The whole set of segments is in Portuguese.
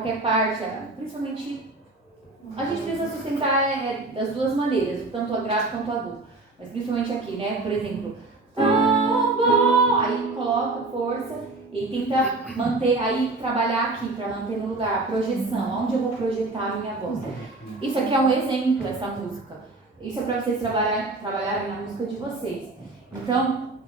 qualquer parte, principalmente, a gente precisa sustentar das duas maneiras, tanto o grave quanto o agudo. Mas principalmente aqui, né? Por exemplo, tão bom, aí coloca força e tenta manter, aí trabalhar aqui para manter no lugar, a projeção, onde eu vou projetar a minha voz. Isso aqui é um exemplo, essa música. Isso é para vocês trabalharem na música de vocês. Então,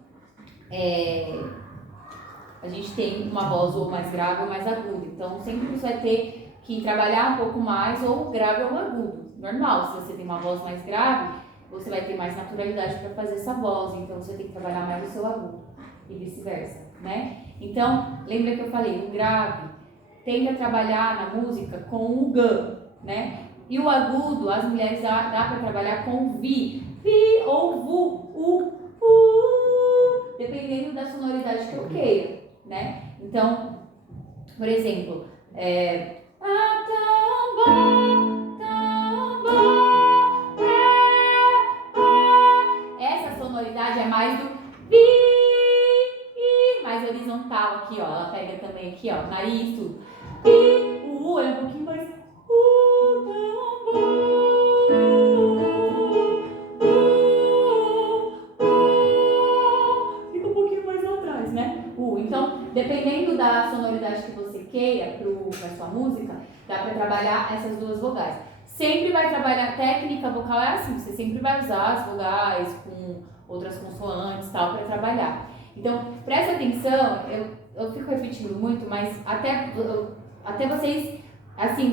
a gente tem uma voz ou mais grave ou mais aguda. Então, sempre você vai ter que trabalhar um pouco mais ou grave ou agudo. Normal, se você tem uma voz mais grave, você vai ter mais naturalidade para fazer essa voz. Então, você tem que trabalhar mais o seu agudo e vice-versa, né? Então, lembra que eu falei, o grave tenta trabalhar na música com o G, né? E o agudo, as mulheres dá para trabalhar com o Vi ou VU, dependendo da sonoridade que eu queira, né? Então, por exemplo, tão bom, essa sonoridade é mais do Vi, mais horizontal aqui, ó. Ela pega também aqui, ó, nariz, tudo. E o U é um pouquinho mais fica um pouquinho mais atrás, né? Então, dependendo da sonoridade que você queira para sua música, dá para trabalhar essas duas vogais. Sempre vai trabalhar, técnica vocal é assim, você sempre vai usar as vogais com outras consoantes e tal para trabalhar. Então, presta atenção, eu fico repetindo muito, mas até vocês, assim,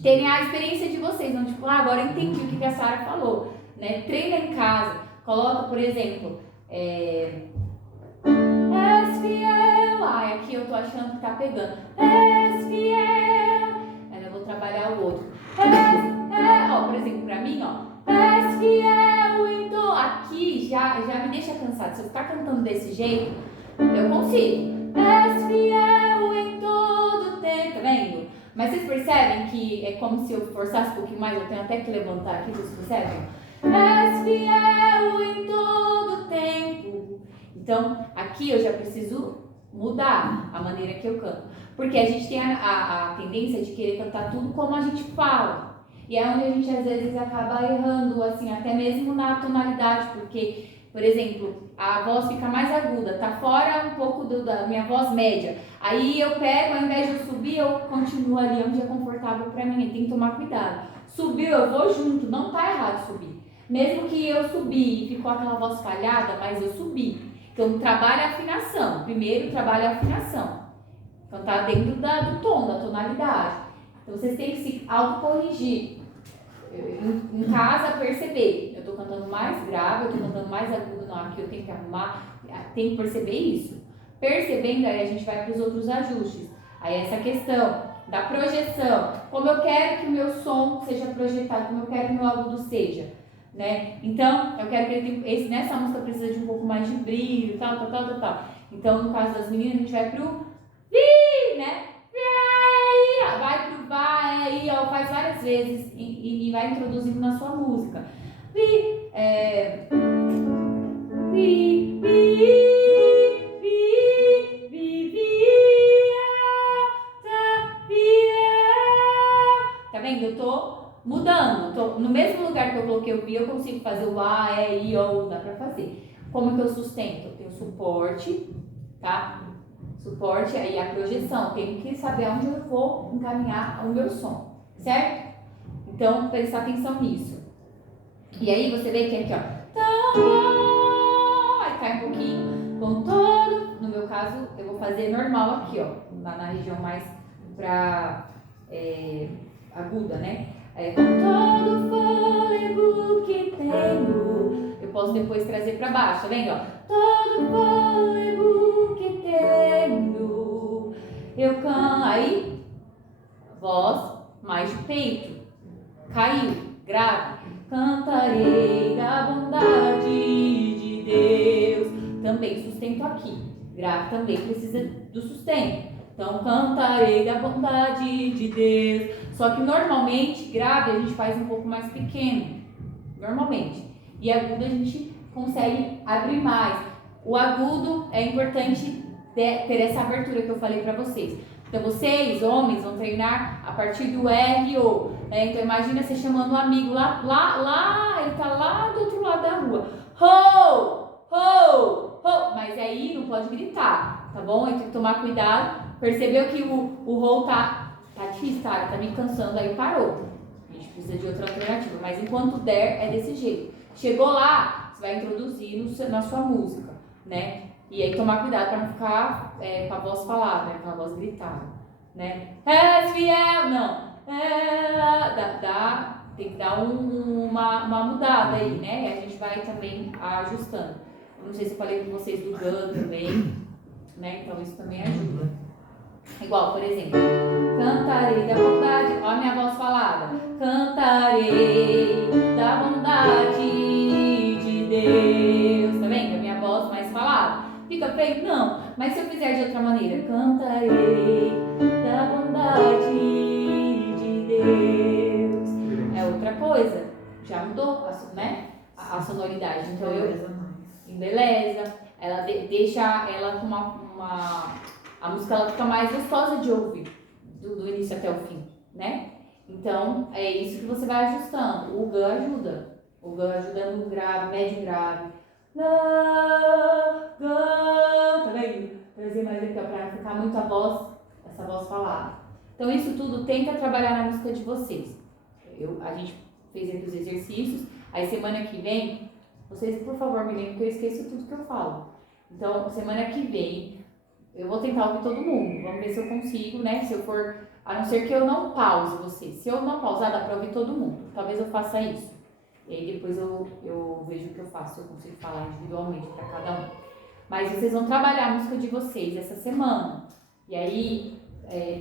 terem a experiência de vocês, não tipo, agora eu entendi o que a Sara falou, né? Treina em casa, coloca, por exemplo, és fiel, aqui eu tô achando que tá pegando, és fiel, aí eu vou trabalhar o outro, por exemplo, pra mim, és fiel, então, aqui já me deixa cansado, se eu ficar cantando desse jeito, eu consigo, és fiel em todo tempo, tá vendo? Mas vocês percebem que é como se eu forçasse um pouquinho mais, eu tenho até que levantar aqui, vocês percebem? És fiel em todo tempo. Então, aqui eu já preciso mudar a maneira que eu canto. Porque a gente tem a tendência de querer cantar tudo como a gente fala. E é onde a gente às vezes acaba errando, assim, até mesmo na tonalidade, porque, por exemplo, a voz fica mais aguda, tá fora um pouco da minha voz média. Aí eu pego, ao invés de eu subir, eu continuo ali onde é confortável pra mim, tem que tomar cuidado. Subiu, eu vou junto, não tá errado subir. Mesmo que eu subi e ficou aquela voz falhada, mas eu subi. Então, trabalha a afinação. Primeiro, trabalha a afinação. Então, tá dentro do tom, da tonalidade. Então, vocês têm que se autocorrigir. Em casa, perceber. Eu tô cantando mais grave, eu tô cantando mais agudo. Não, aqui eu tenho que arrumar. Tem que perceber isso. Percebendo, aí a gente vai para os outros ajustes. Aí, essa questão da projeção. Como eu quero que o meu som seja projetado, como eu quero que o meu agudo seja. Né? Então, eu quero que ele nessa música precisa de um pouco mais de brilho, tal. Então, no caso das meninas, a gente vai pro Vi, né? Vai pro vai, faz várias vezes e vai introduzindo na sua música. Vi, vi, tá vendo? Eu tô mudando, no mesmo lugar que eu coloquei o Vi, eu consigo fazer o A, E, I, O, dá pra fazer. Como que eu sustento? Eu tenho suporte, tá? Suporte, aí a projeção, eu tenho que saber onde eu vou encaminhar o meu som, certo? Então, prestar atenção nisso. E aí você vê que aqui, aí cai um pouquinho, com todo, no meu caso, eu vou fazer normal aqui, na região mais aguda, né? Com todo fôlego que tenho, eu posso depois trazer para baixo, tá vendo? Todo fôlego que tenho, eu canto. Aí, voz mais de peito, caiu, grave. Cantarei da bondade de Deus. Também sustento aqui, grave também precisa do sustento. Então, cantarei da bondade de Deus. Só que normalmente, grave a gente faz um pouco mais pequeno. Normalmente. E agudo a gente consegue abrir mais. O agudo é importante ter essa abertura que eu falei pra vocês. Então vocês, homens, vão treinar a partir do R-O. Então imagina você chamando um amigo lá, ele tá lá do outro lado da rua. Ho, ho, ho. Mas aí não pode gritar, tá bom? Aí tem que tomar cuidado. Percebeu que o ho tá difícil, tá me cansando, aí parou. A gente precisa de outra alternativa. Mas enquanto der, é desse jeito. Chegou lá, você vai introduzir na sua música, né? E aí tomar cuidado para não ficar com a voz falada, né? Com a voz gritada, né? És fiel, não. Tem que dar uma mudada aí, né? E a gente vai também ajustando. Eu não sei se eu falei com vocês do GAN também, né? Então isso também ajuda. Igual, por exemplo, cantarei da bondade, olha a minha voz falada. Cantarei da bondade de Deus, tá vendo? A minha voz mais falada. Fica feio? Não. Mas se eu fizer de outra maneira, cantarei da bondade de Deus, é outra coisa. Já mudou, né? A sonoridade. Então eu embeleza, ela deixa ela com a música, ela fica mais gostosa de ouvir do início até o fim, né? Então é isso que você vai ajustando. O GAN ajuda. O GAN ajuda no grave, médio e grave. Tá vendo? Trazer mais aqui, ó, pra ficar muito essa voz falada. Então isso tudo tenta trabalhar na música de vocês. A gente fez aqui os exercícios. Aí semana que vem, vocês por favor me lembrem que eu esqueço tudo que eu falo. Então semana que vem eu vou tentar ouvir todo mundo. Vamos ver se eu consigo, né? Se eu for, a não ser que eu não pause vocês. Se eu não pausar, dá pra ouvir todo mundo. Talvez eu faça isso. E aí depois eu vejo o que eu faço, se eu consigo falar individualmente para cada um. Mas vocês vão trabalhar a música de vocês essa semana. E aí,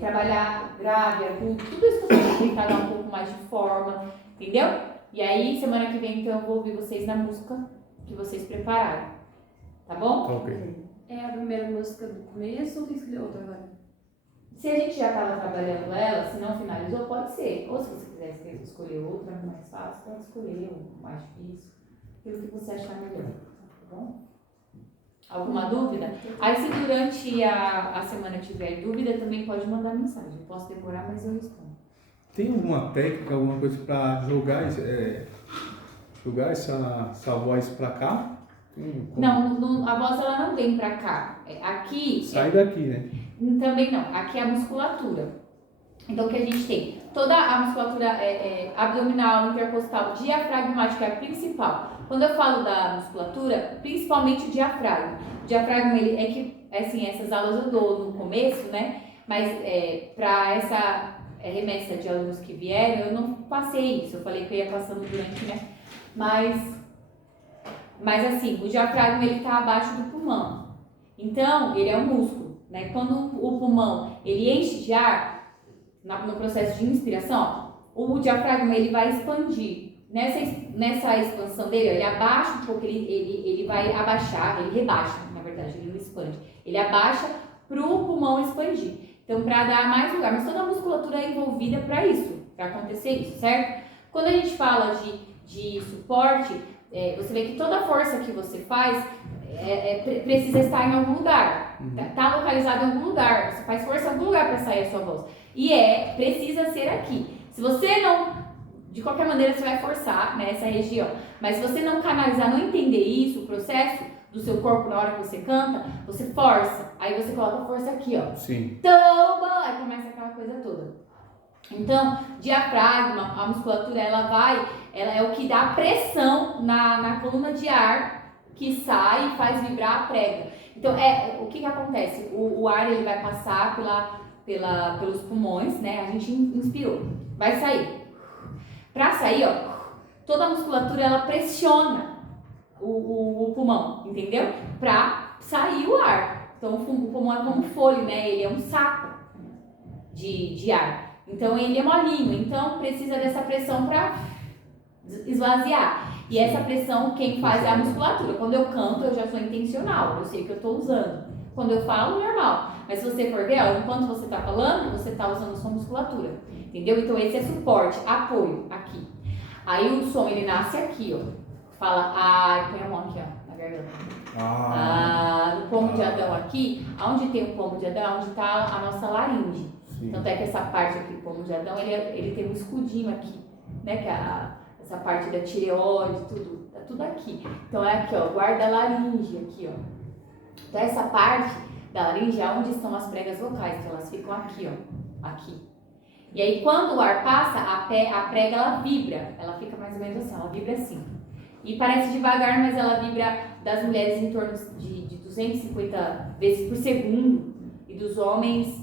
trabalhar grave, agudo, tudo isso que vocês vão tentar dar um pouco mais de forma, entendeu? E aí, semana que vem, então, eu vou ouvir vocês na música que vocês prepararam. Tá bom? Ok. É a primeira música do começo ou tem que escolher outra agora? Se a gente já estava trabalhando ela, se não finalizou, pode ser. Ou se você quiser escolher outra mais fácil, pode escolher o mais difícil. Aquilo que você achar melhor. Tá bom? Alguma dúvida? Aí se durante a semana tiver dúvida, também pode mandar mensagem. Eu posso demorar, mas eu respondo. Tem alguma técnica, alguma coisa para jogar essa voz para cá? Não, a voz ela não vem pra cá. Aqui... Sai daqui, né? Também não. Aqui é a musculatura. Então o que a gente tem? Toda a musculatura abdominal, intercostal, diafragmática é a principal. Quando eu falo da musculatura, principalmente o diafragma. O diafragma, ele é que, assim, essas aulas eu dou no começo, né? Mas para essa remessa de alunos que vieram, eu não passei isso. Eu falei que eu ia passando durante, né? Mas assim, o diafragma, ele tá abaixo do pulmão. Então, ele é um músculo, né? Quando o pulmão, ele enche de ar, no processo de inspiração, o diafragma, ele vai expandir. Nessa expansão dele, ele abaixa um pouco, ele vai abaixar, ele rebaixa, na verdade, ele não expande. Ele abaixa para o pulmão expandir. Então, para dar mais lugar, mas toda a musculatura é envolvida para isso, para acontecer isso, certo? Quando a gente fala de suporte, você vê que toda a força que você faz precisa estar em algum lugar, tá localizado em algum lugar, você faz força em algum lugar para sair a sua voz. E precisa ser aqui. Se você não, de qualquer maneira você vai forçar, né, essa região, mas se você não canalizar, não entender isso, o processo do seu corpo na hora que você canta, você força, aí você coloca a força aqui, ó. Sim. Toma! Aí começa aquela coisa toda. Então, diafragma, a musculatura, ela é o que dá pressão na coluna de ar que sai e faz vibrar a prega. Então, o que acontece? O ar, ele vai passar pelos pulmões, né? A gente inspirou, vai sair. Pra sair, ó, toda a musculatura, ela pressiona o pulmão, entendeu? Pra sair o ar. Então, o pulmão é como um folho, né? Ele é um saco de ar. Então, ele é molinho. Então, precisa dessa pressão pra esvaziar. E essa pressão, quem faz é a musculatura. Quando eu canto, eu já sou intencional. Eu sei que eu tô usando. Quando eu falo, normal. Mas se você for ver, ó, enquanto você tá falando, você tá usando a sua musculatura. Entendeu? Então, esse é suporte, apoio, aqui. Aí, o som, ele nasce aqui, ó. Fala, ai, põe a mão aqui, ó, na garganta. No pomo de Adão aqui, onde tem o pomo de Adão, é onde está a nossa laringe. Sim. Tanto é que essa parte aqui do pomo de Adão, ele tem um escudinho aqui, né? Que é essa parte da tireoide, tudo, tá tudo aqui. Então é aqui, ó, guarda-laringe aqui, ó. Então essa parte da laringe é onde estão as pregas vocais, que elas ficam aqui, ó, aqui. E aí quando o ar passa, a prega ela vibra, ela fica mais ou menos assim, ela vibra assim. E parece devagar, mas ela vibra das mulheres em torno de 250 vezes por segundo e dos homens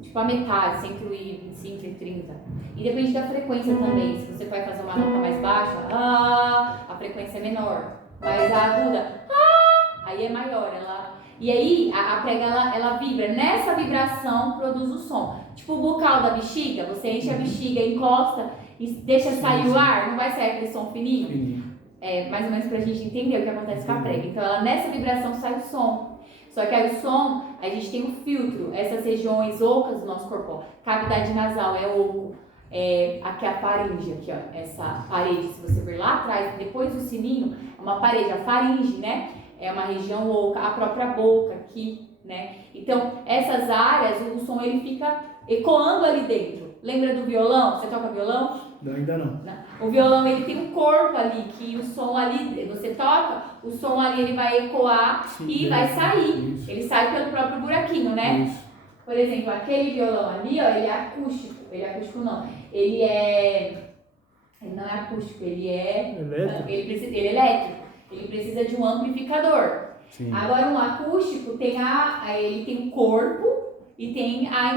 tipo a metade, 125, 130. E depende da frequência também. Se você vai fazer uma nota mais baixa, a frequência é menor. Mas a aguda, aí é maior. E aí a prega ela vibra. Nessa vibração produz o som. Tipo o bucal da bexiga, você enche a bexiga, encosta e deixa sair o ar, não vai sair aquele som fininho? É mais ou menos pra gente entender o que acontece com a prega. Então ela nessa vibração sai o som. Só que aí o som, a gente tem um filtro, essas regiões ocas do nosso corpo, ó, cavidade nasal é oco, aqui a faringe, aqui ó, essa parede, se você ver lá atrás, depois do sininho, é uma parede, a faringe, né? É uma região oca, a própria boca aqui, né? Então essas áreas, o som ele fica ecoando ali dentro. Lembra do violão? Você toca violão? Ainda não. O violão ele tem um corpo ali, que o som ali, você toca, o som ali ele vai ecoar e vai sair. Isso. Ele sai pelo próprio buraquinho, né? Isso. Por exemplo, aquele violão ali, ó, ele é acústico. Ele é acústico não. Ele não é acústico, ele é Elétrico? Ele é elétrico. Ele precisa de um amplificador. Sim. Agora um acústico tem ele tem um corpo e tem a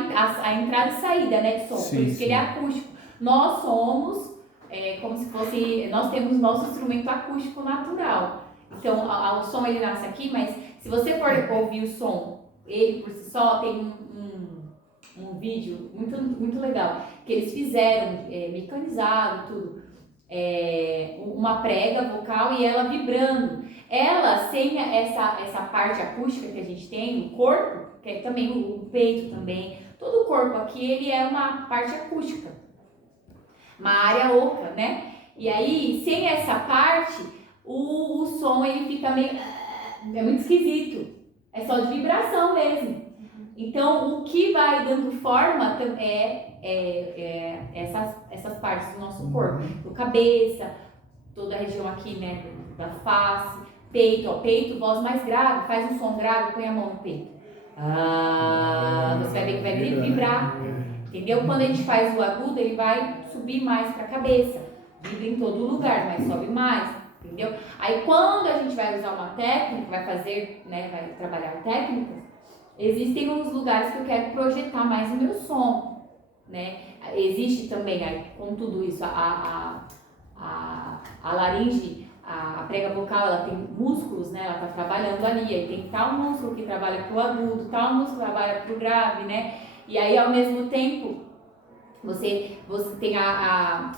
entrada e saída, né, de som. Sim, Por isso que ele é acústico. Nós somos como se fosse, nós temos nosso instrumento acústico natural. Então o som ele nasce aqui, mas se você for ouvir o som, ele por si só tem um vídeo muito legal que eles fizeram, mecanizado tudo, uma prega vocal e ela vibrando. Ela sem essa parte acústica que a gente tem, o corpo, que é também o peito também, todo o corpo aqui ele é uma parte acústica. Uma área oca, né? E aí, sem essa parte, o som ele fica meio... é muito esquisito. É só de vibração mesmo. Então, o que vai dando forma essas partes do nosso corpo. Do cabeça, toda a região aqui, né? Da face, peito. Ó, peito, voz mais grave. Faz um som grave, põe a mão no peito. Você vai ver que vai vibrar. Entendeu? Quando a gente faz o agudo, ele vai subir mais para a cabeça. Vibra em todo lugar, mas sobe mais. Entendeu? Aí quando a gente vai usar uma técnica, vai fazer, né, vai trabalhar técnicas, existem uns lugares que eu quero projetar mais o meu som, né? Existe também, aí, com tudo isso, a laringe, a prega vocal, ela tem músculos, né? Ela tá trabalhando ali, aí tem tal músculo que trabalha pro agudo, tal músculo que trabalha pro grave, né? E aí, ao mesmo tempo, você tem a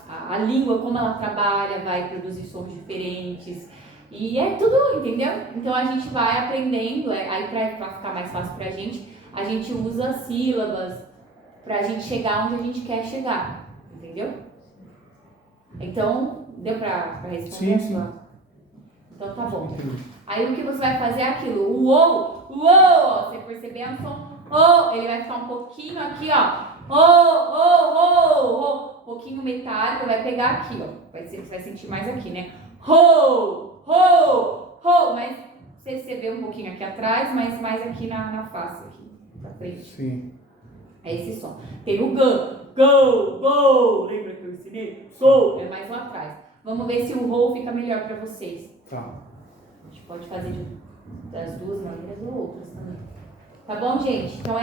língua, como ela trabalha, vai produzir sons diferentes. E é tudo, entendeu? Então, a gente vai aprendendo, aí pra ficar mais fácil pra gente, a gente usa sílabas pra gente chegar onde a gente quer chegar, entendeu? Então, deu pra responder? Sim. Então, tá bom. Aí, o que você vai fazer é aquilo, o ou, você perceber o som, ele vai ficar um pouquinho aqui, ó. Um pouquinho metálico, vai pegar aqui, ó. Você vai sentir mais aqui, né? Mas você vê um pouquinho aqui atrás, mas mais aqui na face, aqui, pra frente. Sim. É esse som. Tem o go. Lembra que eu ensinei? Go, é mais lá atrás. Vamos ver se o roll fica melhor pra vocês. Tá. A gente pode fazer das duas maneiras ou outras também. Tá bom, gente? Então é